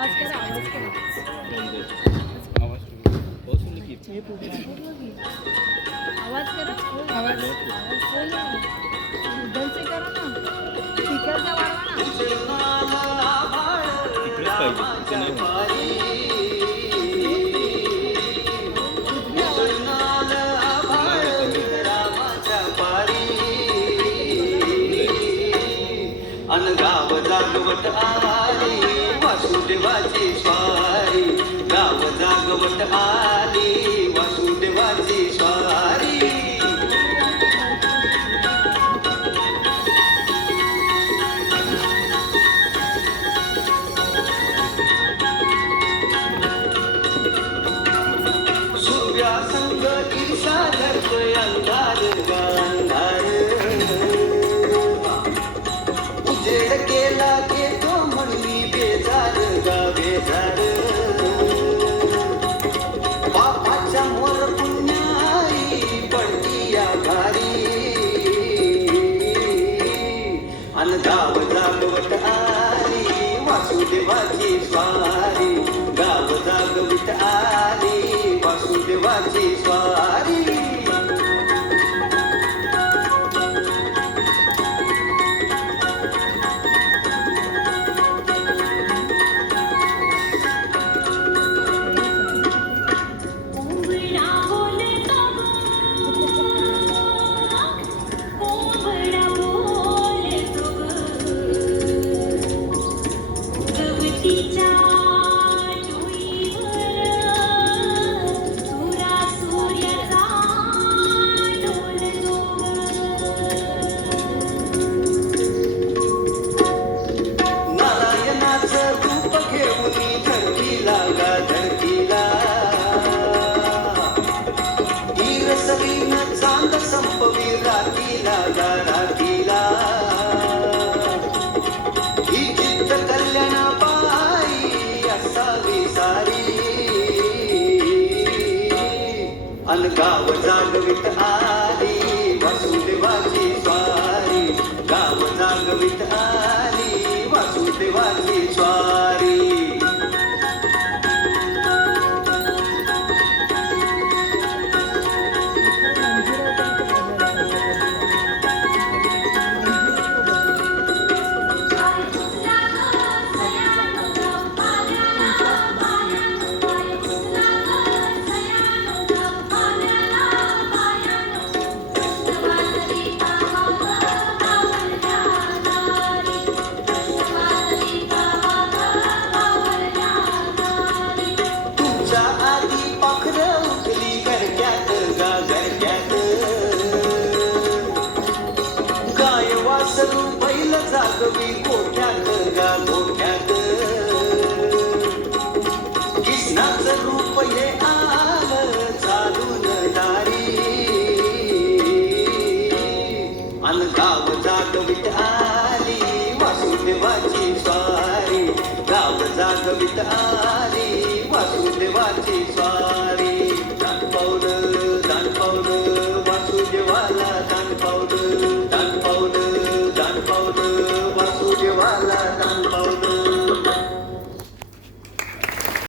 आवाज करा आवाज करा आवाज करा आवाज उधर से करा ना स्पीकरचा वाढवा गाव जागवत आली वासुदेवाची स्वारी गाव जागवत आली वासुदेवाची स्वारी सूर्यासंग ईर्षा धरतोय अंधार अंधार उजेड केला घेतो म्हणून बेजार गा बेजार बापाच्या मोर पुण्याई पडती या भारी अन गाव जागवत आली वासुदेवाची स्वारी गाव जागवत आली वासुदेवाची स्वारी गाव जागवित आली वासुदेवाची स्वारी गाव जागवित आली वासुदेवाची स्वारी बैल जागवी कोट